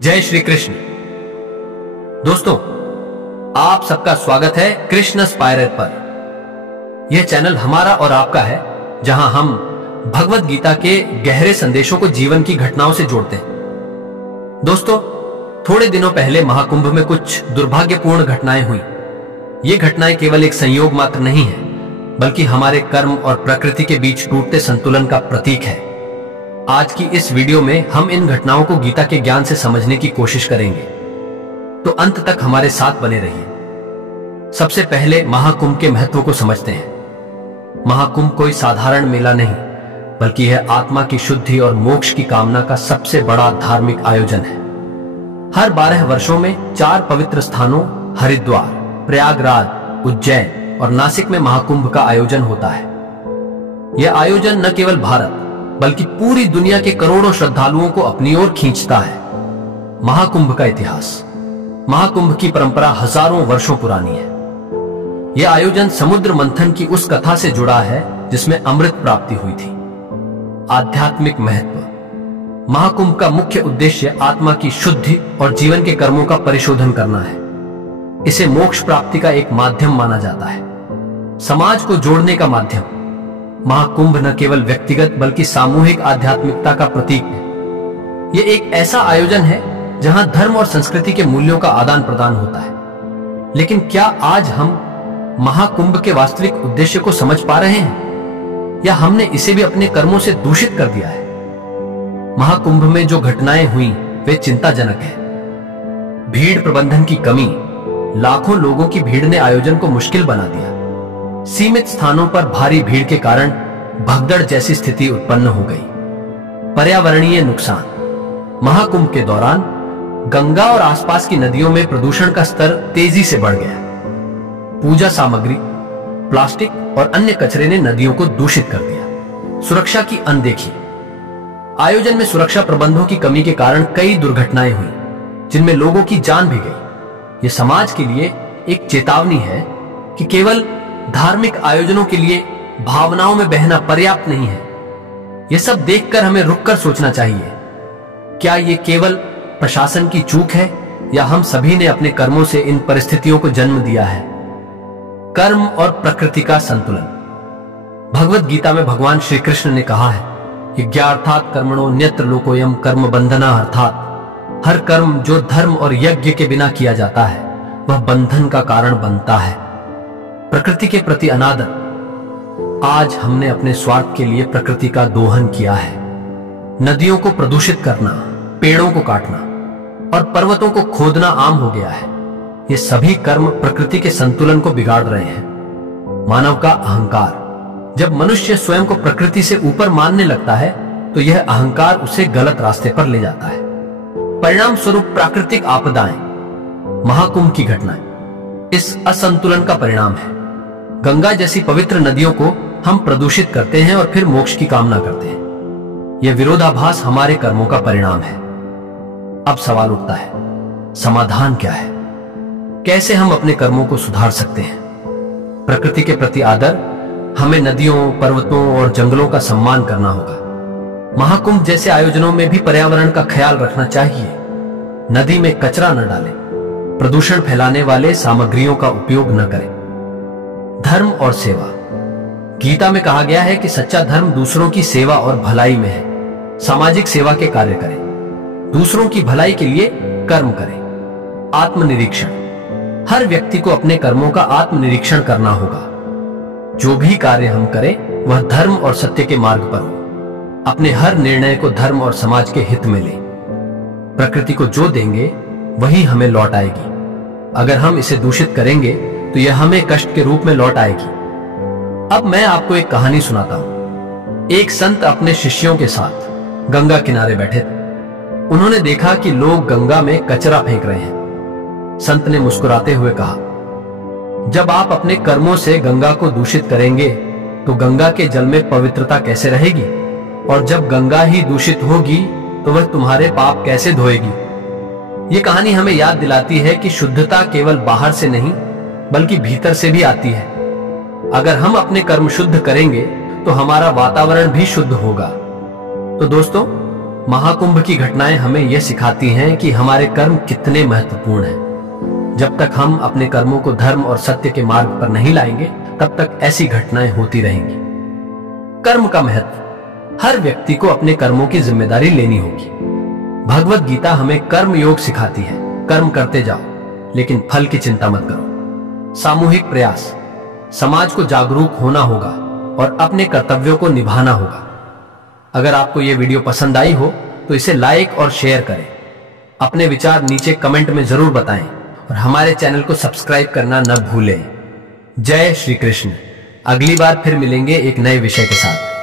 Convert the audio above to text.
जय श्री कृष्ण। दोस्तों, आप सबका स्वागत है कृष्ण स्पायरर पर। यह चैनल हमारा और आपका है, जहां हम भगवत गीता के गहरे संदेशों को जीवन की घटनाओं से जोड़ते हैं। दोस्तों, थोड़े दिनों पहले महाकुंभ में कुछ दुर्भाग्यपूर्ण घटनाएं हुई। ये घटनाएं केवल एक संयोग मात्र नहीं है, बल्कि हमारे कर्म और प्रकृति के बीच टूटते संतुलन का प्रतीक है। आज की इस वीडियो में हम इन घटनाओं को गीता के ज्ञान से समझने की कोशिश करेंगे, तो अंत तक हमारे साथ बने रहिए। सबसे पहले महाकुंभ के महत्व को समझते हैं। महाकुंभ कोई साधारण मेला नहीं, बल्कि यह आत्मा की शुद्धि और मोक्ष की कामना का सबसे बड़ा धार्मिक आयोजन है। हर 12 वर्षों में 4 पवित्र स्थानों हरिद्वार, प्रयागराज, उज्जैन और नासिक में महाकुंभ का आयोजन होता है। यह आयोजन न केवल भारत बल्कि पूरी दुनिया के करोड़ों श्रद्धालुओं को अपनी ओर खींचता है। महाकुंभ का इतिहास। महाकुंभ की परंपरा हजारों वर्षों पुरानी है। यह आयोजन समुद्र मंथन की उस कथा से जुड़ा है जिसमें अमृत प्राप्ति हुई थी। आध्यात्मिक महत्व। महाकुंभ का मुख्य उद्देश्य आत्मा की शुद्धि और जीवन के कर्मों का परिशोधन करना है। इसे मोक्ष प्राप्ति का एक माध्यम माना जाता है, समाज को जोड़ने का माध्यम। महाकुंभ न केवल व्यक्तिगत बल्कि सामूहिक आध्यात्मिकता का प्रतीक है। यह एक ऐसा आयोजन है जहां धर्म और संस्कृति के मूल्यों का आदान प्रदान होता है। लेकिन क्या आज हम महाकुंभ के वास्तविक उद्देश्य को समझ पा रहे हैं, या हमने इसे भी अपने कर्मों से दूषित कर दिया है? महाकुंभ में जो घटनाएं हुई वे चिंताजनक है। भीड़ प्रबंधन की कमी। लाखों लोगों की भीड़ ने आयोजन को मुश्किल बना दिया। सीमित स्थानों पर भारी भीड़ के कारण भगदड़ जैसी स्थिति उत्पन्न हो गई। पर्यावरणीय नुकसान। महाकुंभ के दौरान गंगा और आसपास की नदियों में प्रदूषण का स्तर तेजी से बढ़ गया। पूजा सामग्री, प्लास्टिक और अन्य कचरे ने नदियों को दूषित कर दिया। सुरक्षा की अनदेखी। आयोजन में सुरक्षा प्रबंधों की कमी के कारण कई दुर्घटनाएं हुई, जिनमें लोगों की जान भी गई। यह समाज के लिए एक चेतावनी है कि केवल धार्मिक आयोजनों के लिए भावनाओं में बहना पर्याप्त नहीं है। यह सब देखकर हमें रुककर सोचना चाहिए, क्या यह केवल प्रशासन की चूक है, या हम सभी ने अपने कर्मों से इन परिस्थितियों को जन्म दिया है? कर्म और प्रकृति का संतुलन। भगवत गीता में भगवान श्री कृष्ण ने कहा है, यज्ञार्थात् कर्मणो न्यत्र लोकोयम कर्म बंधना। अर्थात हर कर्म जो धर्म और यज्ञ के बिना किया जाता है वह बंधन का कारण बनता है। प्रकृति के प्रति अनादर। आज हमने अपने स्वार्थ के लिए प्रकृति का दोहन किया है। नदियों को प्रदूषित करना, पेड़ों को काटना और पर्वतों को खोदना आम हो गया है। ये सभी कर्म प्रकृति के संतुलन को बिगाड़ रहे हैं। मानव का अहंकार। जब मनुष्य स्वयं को प्रकृति से ऊपर मानने लगता है तो यह अहंकार उसे गलत रास्ते पर ले जाता है। परिणाम स्वरूप प्राकृतिक आपदाएं। महाकुंभ की घटनाएं इस असंतुलन का परिणाम है। गंगा जैसी पवित्र नदियों को हम प्रदूषित करते हैं और फिर मोक्ष की कामना करते हैं। यह विरोधाभास हमारे कर्मों का परिणाम है। अब सवाल उठता है, समाधान क्या है? कैसे हम अपने कर्मों को सुधार सकते हैं? प्रकृति के प्रति आदर। हमें नदियों, पर्वतों और जंगलों का सम्मान करना होगा। महाकुंभ जैसे आयोजनों में भी पर्यावरण का ख्याल रखना चाहिए। नदी में कचरा न डालें। प्रदूषण फैलाने वाले सामग्रियों का उपयोग न करें। धर्म और सेवा। गीता में कहा गया है कि सच्चा धर्म दूसरों की सेवा और भलाई में है। सामाजिक सेवा के कार्य करें। दूसरों की भलाई के लिए कर्म करें। आत्मनिरीक्षण। हर व्यक्ति को अपने कर्मों का आत्मनिरीक्षण करना होगा। जो भी कार्य हम करें वह धर्म और सत्य के मार्ग पर हो। अपने हर निर्णय को धर्म और समाज के हित में लें। प्रकृति को जो देंगे वही हमें लौट आएगी। अगर हम इसे दूषित करेंगे तो यह हमें कष्ट के रूप में लौट आएगी। अब मैं आपको एक कहानी सुनाता हूं। एक संत अपने शिष्यों के साथ गंगा किनारे बैठे थे। उन्होंने देखा कि लोग गंगा में कचरा फेंक रहे हैं। संत ने मुस्कुराते हुए कहा, जब आप अपने कर्मों से गंगा को दूषित करेंगे तो गंगा के जल में पवित्रता कैसे रहेगी? और जब गंगा ही दूषित होगी तो वह तुम्हारे पाप कैसे धोएगी? ये कहानी हमें याद दिलाती है कि शुद्धता केवल बाहर से नहीं बल्कि भीतर से भी आती है। अगर हम अपने कर्म शुद्ध करेंगे तो हमारा वातावरण भी शुद्ध होगा। तो दोस्तों, महाकुंभ की घटनाएं हमें यह सिखाती हैं कि हमारे कर्म कितने महत्वपूर्ण हैं। जब तक हम अपने कर्मों को धर्म और सत्य के मार्ग पर नहीं लाएंगे, तब तक ऐसी घटनाएं होती रहेंगी। कर्म का महत्व। हर व्यक्ति को अपने कर्मों की जिम्मेदारी लेनी होगी। भगवत गीता हमें कर्म योग सिखाती है। कर्म करते जाओ, लेकिन फल की चिंता मत करो। सामूहिक प्रयास। समाज को जागरूक होना होगा और अपने कर्तव्यों को निभाना होगा। अगर आपको यह वीडियो पसंद आई हो तो इसे लाइक और शेयर करें। अपने विचार नीचे कमेंट में जरूर बताएं और हमारे चैनल को सब्सक्राइब करना न भूलें। जय श्री कृष्ण। अगली बार फिर मिलेंगे एक नए विषय के साथ।